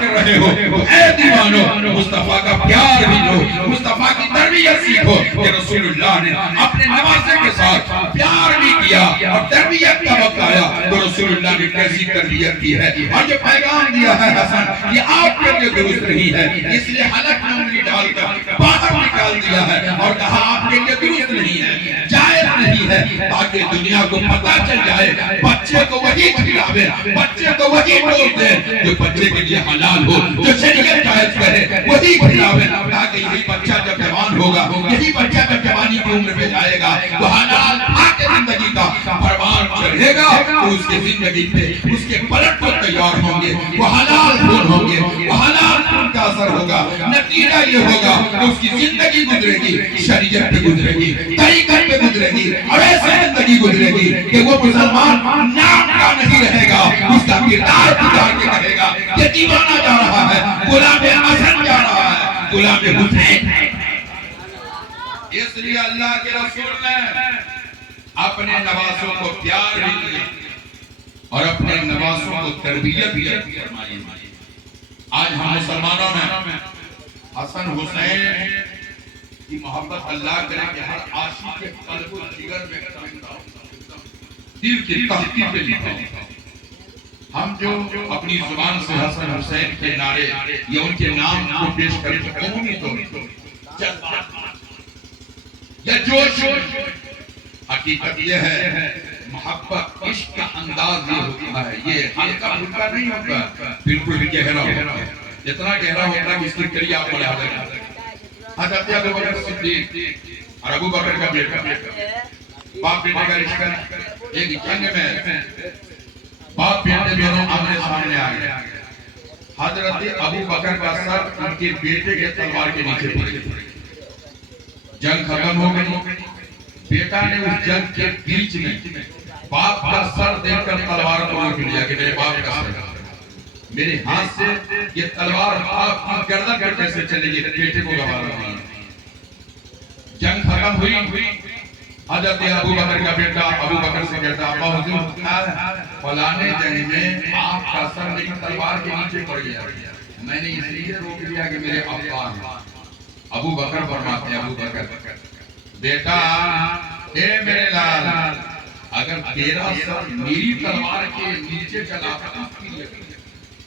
کر رہے ہو تو اے دیوانو مصطفیٰ کا پیار بھی لو، مصطفیٰ کی تربیت سیکھو کہ رسول اللہ نے اپنے نواسے کے ساتھ پیار بھی کیا اور تربیت کا وقت آیا تو رسول اللہ نے کیسی تربیت کی ہے اور جو پیغام دیا ہے حسن یہ آپ کے لیے درست نہیں ہے، اس لیے حلق میں انگلی ڈال کر باہر نکال دیا ہے اور کہا آپ کے لیے درست نہیں ہے، جائز نہیں ہے، تاکہ دنیا کو پتہ چل جائے بچے کو وہی کھلاوے، بچے کو وہی ڈول دے جو بچے کے لیے حلال ہو، جو شریعت جائز کرے وہی کھلاوے، تاکہ یہی بچہ جب جوان ہوگا، یہی بچہ جب جوانی کی عمر میں جائے گا تو حلال کھا کے زندگی کا پروان چڑھے گا تو اس کی زندگی پہ اس کے پلٹ کو تیار ہوں گے، وہ حلال خون ہوں گے، وہ حلال خون کا اثر ہوگا، نتیجہ یہ ہوگا کہ اس کی زندگی گزرے گی شریعت پہ گزرے گی، طریقت پہ گزرے گی اور ایسے زندگی گزرے گی کہ وہ مسلمان نام کا نہیں رہے گا، اس کا کردار گزار کے کہے گا یہ دیوانہ جا رہا ہے، غلام حسن جا رہا ہے، غلام حسین۔ اس لیے اللہ کے رسول نے اپنے نواسوں کو پیار بھی دیا اور اپنے نواسوں کو تربیت بھی فرمائی۔ آج ہم مسلمانوں میں حسن حسین کی محبت اللہ کرے کہ ہر عاشق کے قلب و جگر میں دل کی تحتی پہ لکھا ہو۔ ہم جو اپنی زبان سے حسن حسین کے نعرے یا ان کے نام کو پیش کرتے عمومی طور یا جوش، حقیقت یہ ہے محبت عشق کا انداز یہ ہوتا ہے، یہ ہلکا پھلکا نہیں ہوتا، بالکل گہرا ہوتا ہے، اتنا گہرا ہوتا ہے کہ اس کی کری آپ کو یاد ہے۔ حضرت ابو بکر صدیق اور ابو بکر کا بیٹا، باپ بیٹے کا رشتہ، ایک جنگ میں باپ بیٹے دونوں آمنے سامنے آ گئے، حضرت ابو بکر کا سر ان کے بیٹے کے تلوار کے نیچے پڑ گیا، جنگ ختم ہو گئی، بیٹا نے اس جنگ کے بیچ میں باپ کا سر دیکھ کر تلوار کو روک لیا کہ میرے باپ کا سر، میرے ہاتھ سے یہ تلوار باپ کی گردن پر کیسے چلے گی، بیٹے کو گوارا نہیں ہے۔ جنگ ختم ہوئی، حضرت ابو بکر کا بیٹا ابو بکر سے کہتا ابا حضور فلانے جنگ میں آپ کا سر میری تلوار کے نیچے پڑ گیا، میں نے اس لیے روک لیا کہ میرے ابا ہیں۔ ابو بکر فرماتے ہیں ابو بکر بیٹا اے میرے لال اگر تیرا سر میری تلوار کے نیچے چلا تھا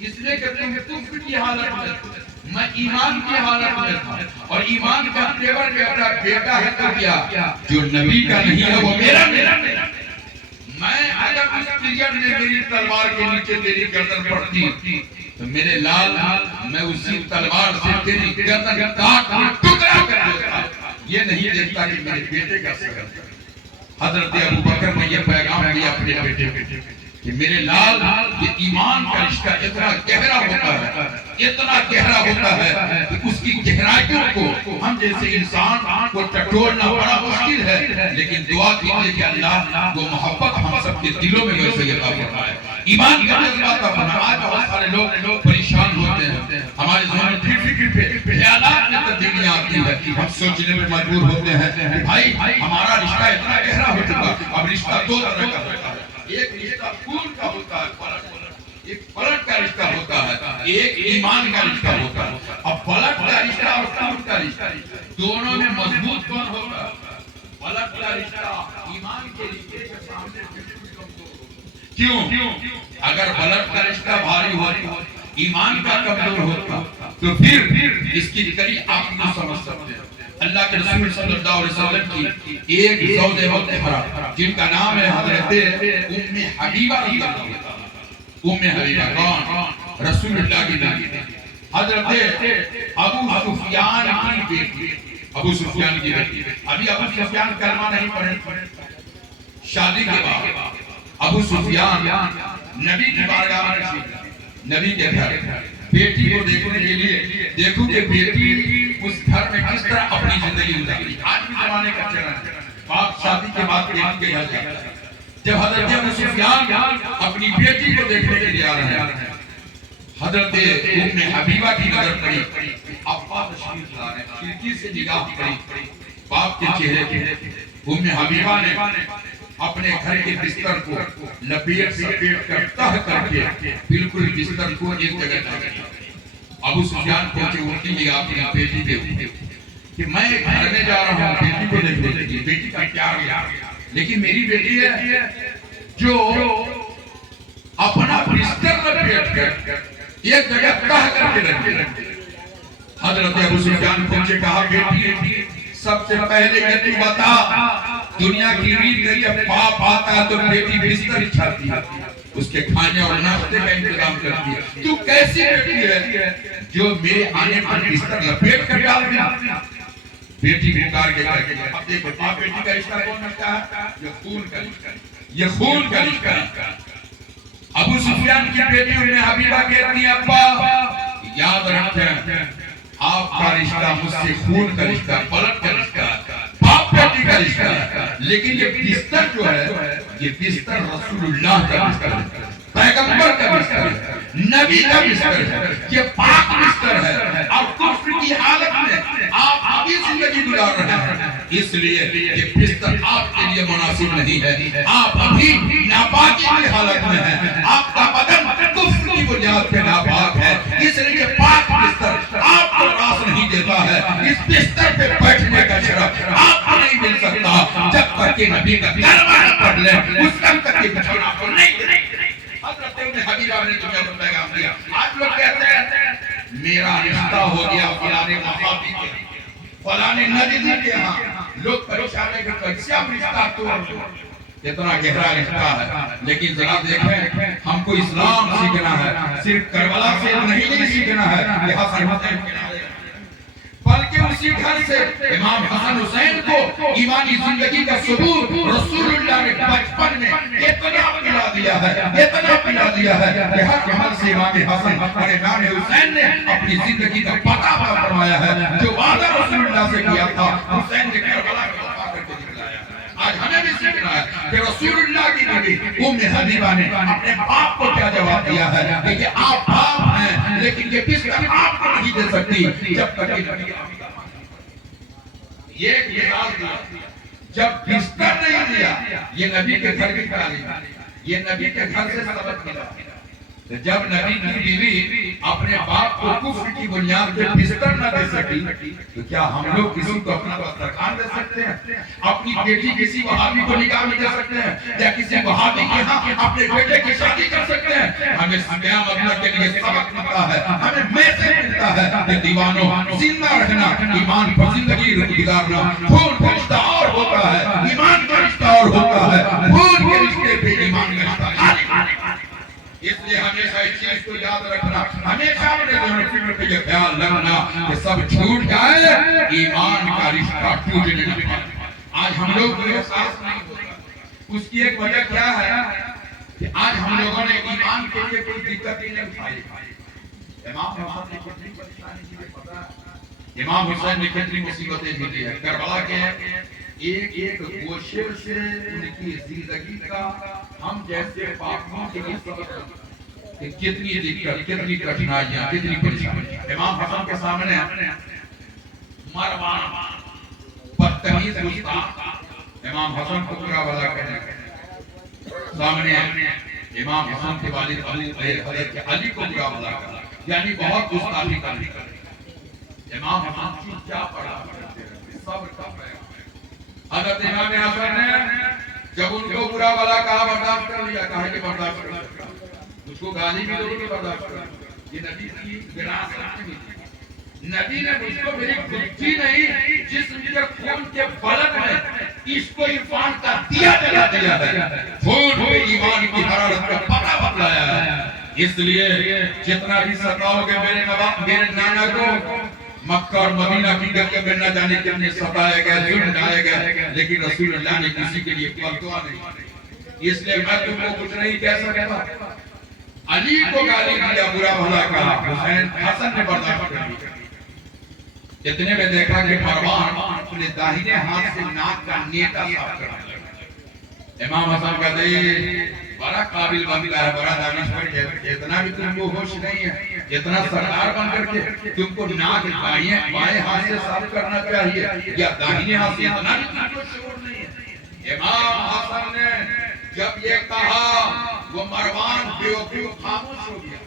اس لیے کہتے ہیں کہ کفر کی حالت میں میں ایمان کی حالت میں تھا اور ایمان کا تیور میرا بیٹا ہے تو کیا جو نبی کا نہیں ہے وہ میرا میں اگر اس پیریڈ میں میری تلوار کے نیچے تیری گردن پڑتی تو میرے لال میں اسی تلوار سے تیری گردن کاٹ ٹکڑا کر دیتا، یہ نہیں دیکھتا کہ میرے بیٹے کا سر۔ حضرت ابو بکر نے یہ پیغام دیا اپنے بیٹے کہ میرے لال یہ ایمان کا رشتہ اتنا گہرا ہوتا ہے، اتنا گہرا ہوتا ہے کہ اس کی گہرائیوں کو ہم جیسے انسان کو ٹٹولنا بڑا مشکل ہے، لیکن دعا کیجئے کہ اللہ وہ محبت ہم سب کے دلوں میں ویسے عطا فرمائے، ایمان کا جذبہ عطا فرمائے۔ آج بہت سارے لوگ پریشان ہوتے ہیں، ہمارے ذہن میں فکر پہ خیالات میں تبدیلیاں آتی ہیں، ہم سوچنے میں مجبور ہوتے ہیں کہ بھائی ہمارا رشتہ اتنا گہرا ہو چکا، اب رشتہ دو طرح کا ہوتا ہے، ایک رشتہ خون کا ہوتا ہے، ایک پلٹ کا رشتہ ہوتا ہے، ایک ایمان کا رشتہ ہوتا ہے۔ اب پلٹ کا رشتہ اور خون کا رشتہ دونوں میں مضبوط کون ہوگا؟ پلٹ کا رشتہ ایمان کے رشتے کے سامنے کیوں؟ اگر پلٹ کا رشتہ بھاری ہو ایمان کا کمزور ہوتا تو پھر اس کی کری آپ نہ سمجھ سکتے ہیں۔ اللہ کے رسول صلی اللہ علیہ وسلم کی ایک زوجہ مطہرہ جن کا نام ہے حضرت ام حبیبہ رضی اللہ عنہا۔ ام حبیبہ کون؟ رسول اللہ کی بیٹی، حضرت ابو سفیان کی بیٹی، ابو سفیان کی بیٹی۔ ابھی ابو سفیان کلمہ نہیں پڑھے، شادی کے بعد ابو سفیان نبی کی بارگاہ میں تشریف، نبی کے گھر بیٹی کو دیکھنے کے لیے، دیکھو کہ بیٹی اس گھر میں کس طرح اپنی زندگی گزاری۔ آج بھی زمانے کا چلن ہے، باپ شادی کے بعد بیٹی کے گھر جاتا ہے۔ جب حضرت ابو سفیان اپنی بیٹی کو دیکھنے کے لیے آ رہے ہیں، حضرت ام حبیبہ کی نظر پڑی، ابا تشریف لا رہے ہیں، کھڑکی سے نگاہ پڑی باپ کے چہرے پہ۔ ام حبیبہ نے اپنے گھر کے بستر کو لپیٹ سپیٹ کر تہ کر کے بالکل بستر کو ایک جگہ ڈال دیا، ابو سفیان پہنچے اٹھنے لگے اپنی بیٹی کے اوپر کہ میں گھر میں جا رہا ہوں بیٹی کو دیکھنے کے لیے، بیٹی کا کیا گیا، لیکن میری بیٹی ہے جو اپنا بستر لپیٹ کر ایک جگہ کہہ کر کے رکھے۔ حضرت ابو سفیان پہنچے، کہا بیٹی سب سے پہلے یہ تو بتا، دنیا کی ریت ہے جب باپ آتا ہے تو بیٹی بستر بچھاتی ہے، اس کے کھانے اور ناشتے کا انتظام کرتی ہے، تو کیسی بیٹی ہے جو میرے آنے پر بستر لپیٹ کر ڈال دیا؟ بیٹی پکار کے کہتے ہیں، اب دیکھو باپ بیٹی کا رشتہ کون رکھتا ہے؟ یہ خون کا رشتہ ہے، یہ خون کا رشتہ ہے۔ ابو سفیان کی بیٹی ام حبیبہ کہتی ہے، ابا یاد رکھیں آپ کا رشتہ مجھ سے خون کا رشتہ، بلد کا رشتہ، باپ بیٹی کا رشتہ ہے، لیکن یہ بستر جو ہے یہ بستر رسول اللہ کا بستر ہے، پیغمبر کا بستر ہے، نبی کا بستر ہے، یہ پاک بستر ہے، اور کفر کی حالت میں آپ ابھی زندگی گزار رہے ہیں، اس لیے یہ بستر آپ کے لیے مناسب نہیں ہے، آپ ابھی ناپاکی کی حالت میں ہیں، آپ کا بدن کفر کی بنیاد پہ ناپاک ہے، اس لیے یہ پاک بستر آپ کو راس نہیں دیتا ہے، اس بستر پہ بیٹھنے کا شرف آپ کو نہیں مل سکتا جب تک کہ نبی کا کلمہ نہ پڑھ لیں، اس وقت تک یہ بچھونا آپ کو نہیں دے۔ حضرت ابن حبیبہ نے دنیا کو پیغام دیا، آج لوگ کہتے ہیں میرا رشتہ ہو گیا فلانے وہابی کے فلانے نجدی کے ہاں، لوگ پریشان ہے کہ کیسے آپ رشتہ تو اتنا گہرا رشتہ ہے، لیکن ذرا دیکھیں ہم کو اسلام سیکھنا ہے، صرف کربلا سے نہیں سیکھنا ہے، یہ حسن حسین کے نعرے، بلکہ اسی گھر سے امام حسن حسین کو ایمانی زندگی کا ثبوت رسول اللہ نے بچپن میں اتنا پلا دیا ہے کہ ہر عمل سے امام حسن اور امام حسین نے اپنی زندگی کا پتہ فرمایا ہے، جو وعدہ رسول اللہ سے کیا تھا حسین نے کربلا کا وفا کر کے دکھلایا۔ آج ہمیں بھی سیکھنا ہے کہ رسول اللہ کی نبی ام حبیبہ نے اپنے باپ کو کیا جواب دیا ہے کہ یہ آپ باپ ہیں لیکن یہ بستر آپ کو نہیں دے سکتی جب تک کہ نبی یہ ایک مثال دیا، جب بستر نہیں دیا یہ نبی کے گھر کی تعلیم، یہ نبی کے گھر سے سبق ملا، جب نبی کی بیوی اپنے باپ کو کفر کی بنیاد پہ بستر نہ دے سکی تو کیا ہم لوگ کسی کو اپنا دسترخوان دے سکتے ہیں؟ اپنی بیٹی کسی وہابی کو نکاح میں دے سکتے ہیں یا کسی وہابی کے ہاں اپنے بیٹے کی شادی کر سکتے ہیں؟ ہمیں قیامت تک کے لیے سبق ملتا ہے، ہمیں میسج ملتا ہے کہ دیوانوں زندہ رہنا، ایمان پر زندگی گزارنا، خون کا رشتہ اور ہوتا ہے، ایمان کا رشتہ اور ہوتا ہے، خون کے رشتے پہ ایمان کا رشتہ غالب۔ اس لیے ہمیشہ اس چیز کو یاد رکھنا، ہمیشہ اپنے ذہن و فکر پہ یہ خیال رکھنا کہ سب چھوٹ جائے ایمان کا رشتہ ٹوٹنے نہ پائے۔ آج ہم لوگ کو احساس نہیں ہوتا، اس کی ایک وجہ کیا ہے کہ آج ہم لوگوں نے ایمان کے لیے کوئی دقت ہی نہیں اٹھائی۔ امام حسن نے کتنی پریشانی کی پتہ ہے، امام حسین نے کتنی مصیبتیں جھیلی ہے، کربلا کے ایک ایک گوشے سے ان کی زندگی کا ہم جیسے پاکوں کے لیے سبق کہ کتنی دقت، کتنی کٹھنائیاں، کتنی پریشانی۔ امام حسن کے سامنے مروان بدتمیز گستاخ امام حسن کو برا بھلا کہنے، سامنے امام حسن کے والد حضرت علی کو برا بھلا کہنا، یعنی بہت گستاخی کرنی۔ امام حسن چپ چاپ پڑا صبر کا پیغام۔ حضرت امام حسن نے جب ان کو برا بھلا کہا برداشت کر لیا، کہا کہ برداشت کر لیا، اس کو گالی بھی دو کہ برداشت کر لیا، یہ نبی کی وراثت نہیں تھی، نبی نے اس کو میری بچی نہیں جسم کے خون کے بلد میں اس کو عرفان کا دیا جلا دیا ہے، خون پہ ایمان کی حرارت کا پتہ بتلایا ہے۔ اس لیے جتنا بھی ستاؤ گے میرے نانا کو، مکہ اور مدینہ کی گلیوں میں نہ جانے کتنے ستائے گئے، ظلم ڈھائے گئے، لیکن رسول اللہ نے کسی کے لیے پرتوا نہیں۔ اس لیے میں تم کو کچھ نہیں کہہ سکتا۔ علی کو گالی دیا، برا بھلا کہا، حسین حسن نے برداشت کر لیا۔ اتنے میں دیکھا کہ مروان اپنے داہنے ہاتھ سے ناک کا نیٹا صاف کرنے لگا۔ امام حسن کہتے بڑا قابل بنتا ہے، بڑا دانشور، اتنا بھی تم کو ہوش نہیں ہے، اتنا سردار بن کر کے تم کو ناک بائیں ہاتھ سے صاف کرنا چاہیے یا داہنے ہاتھ سے، اتنا بھی تم کو شعور نہیں ہے۔ امام حسن نے جب یہ کہا وہ مروان بیوقوف خاموش ہو گیا۔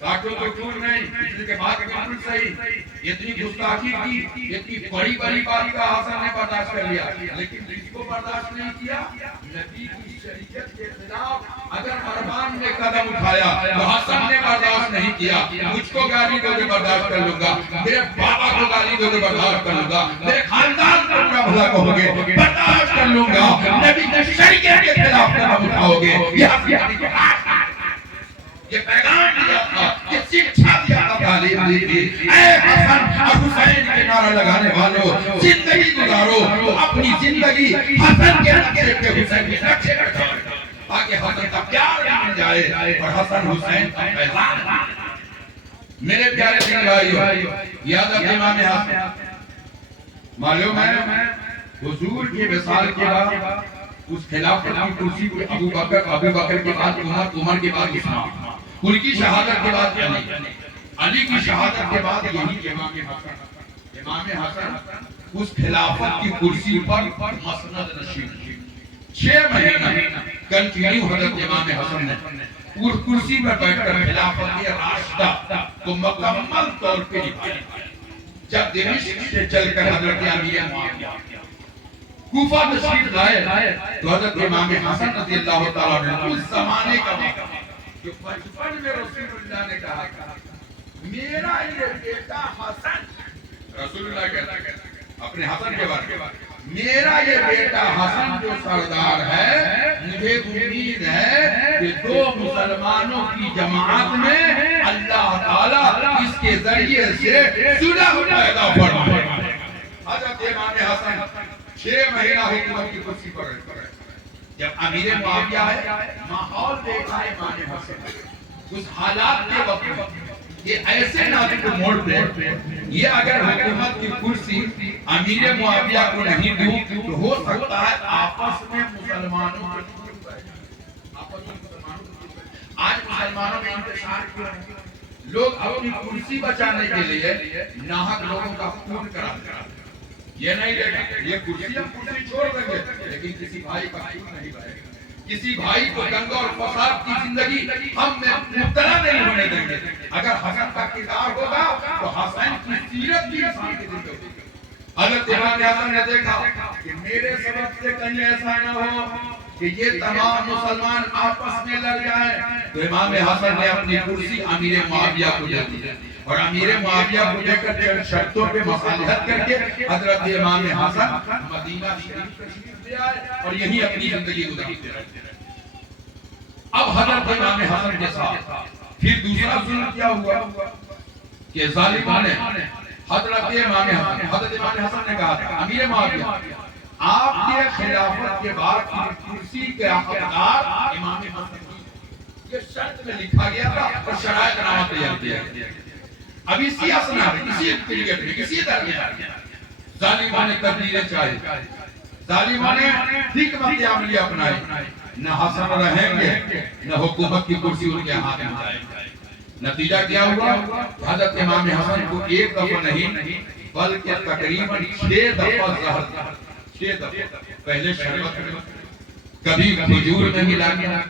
کاٹو تو کیوں نہیں، اس کے بعد بالکل صحیح، اتنی گستاخی کی، اتنی بڑی بڑی بات کا حسن نے برداشت کر لیا، لیکن جس کو برداشت نہیں کیا، نبی کی شریعت کے خلاف اگر مروان نے قدم اٹھایا تو حسن نے برداشت نہیں کیا، مجھ کو گالی دو گے برداشت کر لوں گا، میرے بابا کو گالی دو گے برداشت کر لوں گا، میرے خاندان کو برا بھلا کہو گے برداشت کر لوں گا، نبی کی شریعت کے خلاف قدم اٹھاؤ گے، یہ پیغام دیا تھا، یہ شکشا دیا تھا، تعلیم دی تھی، اے حسن اور حسین کے نعرہ لگانے والوں، زندگی گزارو تو اپنی زندگی حسن کے نقشے پہ حسین کے نقشے پہ چھوڑو، تاکہ حسن کا پیار مل جائے اور حسن حسین کا پیغام۔ میرے پیارے دین بھائیو، یاد ہے امام حسن، معلوم ہے حضور کے وصال کے بعد اس خلافت کی کرسی پہ ابو بکر کے بعد عمر کے بعد عثمان، ان کی شہادت کے بعد علی کی شہادت کے بعد یہی امام حسن اس خلافت کی کرسی پر مسند نشین، 6 مہینہ کنٹینیو حضرت امام حسن نے اس کرسی پر بیٹھ کر خلافت راشدہ کو مکمل طور پہ نبھایا۔ جب دمشق سے چل کر حضرت امیر معاویہ کوفہ تشریف لائے تو حضرت امام حسن رضی اللہ تعالیٰ عنہ اس زمانے کا جو بچپن میں رسول اللہ نے کہا میرا یہ بیٹا حسن، رسول اللہ کہتا اپنے حسن کے بارے میں، میرا یہ بیٹا حسن جو سردار ہے، مجھے امید ہے کہ 2 مسلمانوں کی جماعت میں اللہ تعالیٰ اس کے ذریعے سے صلح پیدا فرمائے گا۔ حضرت امام حسن 6 مہینہ حکومت کی کرسی پر رہے، جب امیر معاویہ ہے، ماحول دیکھا امام حسن اس حالات کے وقت یہ ایسے نازک موڑ پہ، یہ اگر حکومت کی کرسی امیر معاویہ کو نہیں دوں تو ہو سکتا ہے آپس میں مسلمانوں کو آج مسلمانوں میں انتشار کیوں ہے؟ لوگ اپنی کرسی بچانے کے لیے ناحق لوگوں کا خون کراتے ہیں، یہ نہیں دیکھا یہ کرسی ہم کرسی چھوڑ دیں گے لیکن کسی بھائی کا خون نہیں بہے گا، کسی بھائی کو دنگا اور فساد کی زندگی ہم میں مبتلا نہیں ہونے دیں گے۔ اگر حسن کا کردار ہوگا تو حسین کی سیرت بھی انسان کی زندگی ہوگی۔ حضرت امام حسن نے دیکھا کہ میرے سبب سے کہیں ایسا نہ ہو کہ یہ تمام مسلمان آپس میں لڑ جائیں، تو امام حسن نے اپنی کرسی امیر معاویہ کو دے دی اور امیر معاویہ کو لے کر چند شرطوں پہ مصالحت کر کے حضرت امام حسن مدینہ شریف تشریف لے آئے اور یہیں اپنی زندگی گزارتے رہے۔ اب حضرت امام حسن کے ساتھ پھر دوسرا ظلم کیا ہوا کہ ظالموں نے حضرت امام حسن نے کہا تھا امیر معاویہ آپ کے خلافت کے بعد کرسی کے حقدار امام حسن کی، یہ شرط میں لکھا گیا تھا اور شرائط نامہ تیار کیا گیا۔ اب اسی اسنا اسی پیریڈ میں اسی درمیان ظالموں نے تبدیلیں چاہی، ظالموں نے حکمت عملی اپنائی، نہ حسن رہیں گے نہ حکومت کی کرسی ان کے ہاتھ میں جائے گی۔ نتیجہ کیا ہوا؟ حضرت امام حسن کو 1 دفعہ نہیں بلکہ تقریباً 6 دفعہ زہر، 6 دفعہ، پہلے شربت میں، کبھی کھجور میں ملا گیا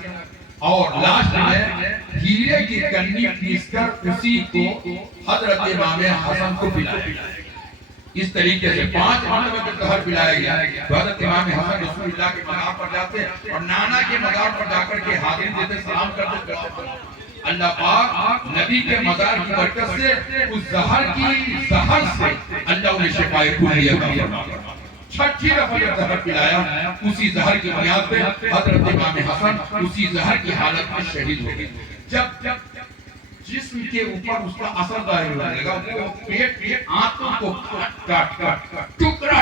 اور لاسٹ میں ہیرے کی کنی پیس کر اسی کو حضرت امام حسن کو پلایا۔ اس طریقے سے 5 مرتبہ زہر پلایا گیا۔ حضرت امام حسن رسول اللہ کے مزار پر جاتے اور نانا کے مزار پر جا کر کے حاضری دیتے، سلام کرتے اللہ پاک نبی کے مزار کی برکت سے اس زہر سے اللہ انہیں شفاء کلیہ عطا فرمایا۔ 6 دفعہ زہر پلایا، اسی زہر کی بنیاد پہ حضرت امام حسن اسی زہر کی حالت میں شہید ہو گئے۔ جب جسم کے اوپر اس کا اثر ظاہر ہونے لگا، وہ پیٹ آنتوں کو ٹکڑا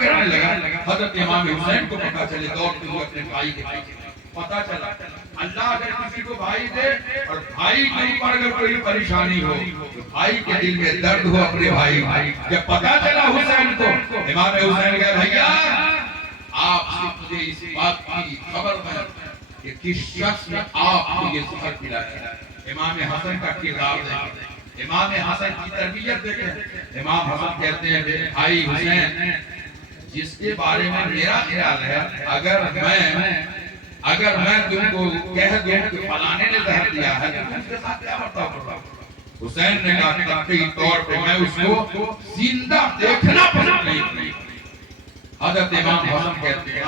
کرنے لگا، حضرت امام حسین کو پتہ چلے، دوڑتے ہوئے اپنے بھائی کے پاس پتہ چلا اللہ اگر کسی کو بھائی دے اور بھائی کے اوپر اگر کوئی پریشانی ہو تو بھائی کے دل میں درد ہو اپنے بھائی، جب پتہ چلا حسین کو، امام حسین کہا بھائیا آپ سے مجھے اس بات کی خبر ہے کہ کس شخص نے آپ کو یہ زہر پلایا۔ امام حسن کا کردار دیکھیں، امام حسن کی تربیت دیکھیں۔ امام حسن کہتے ہیں بھائی حسین جس کے بارے میں میرا خیال ہے اگر میں تم کو کہہ دوں کہ فلانے نے زہر دیا ہے تو اس کے ساتھ کیا برتاؤ کرو؟ حسین نے کہا قطعی طور پہ میں اس کو زندہ دیکھنا پسند نہیں کرتا۔ حضرت امام حسن کہتے ہیں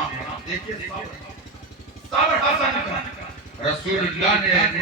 دیکھیے صبر حسن کا رسول اللہ نے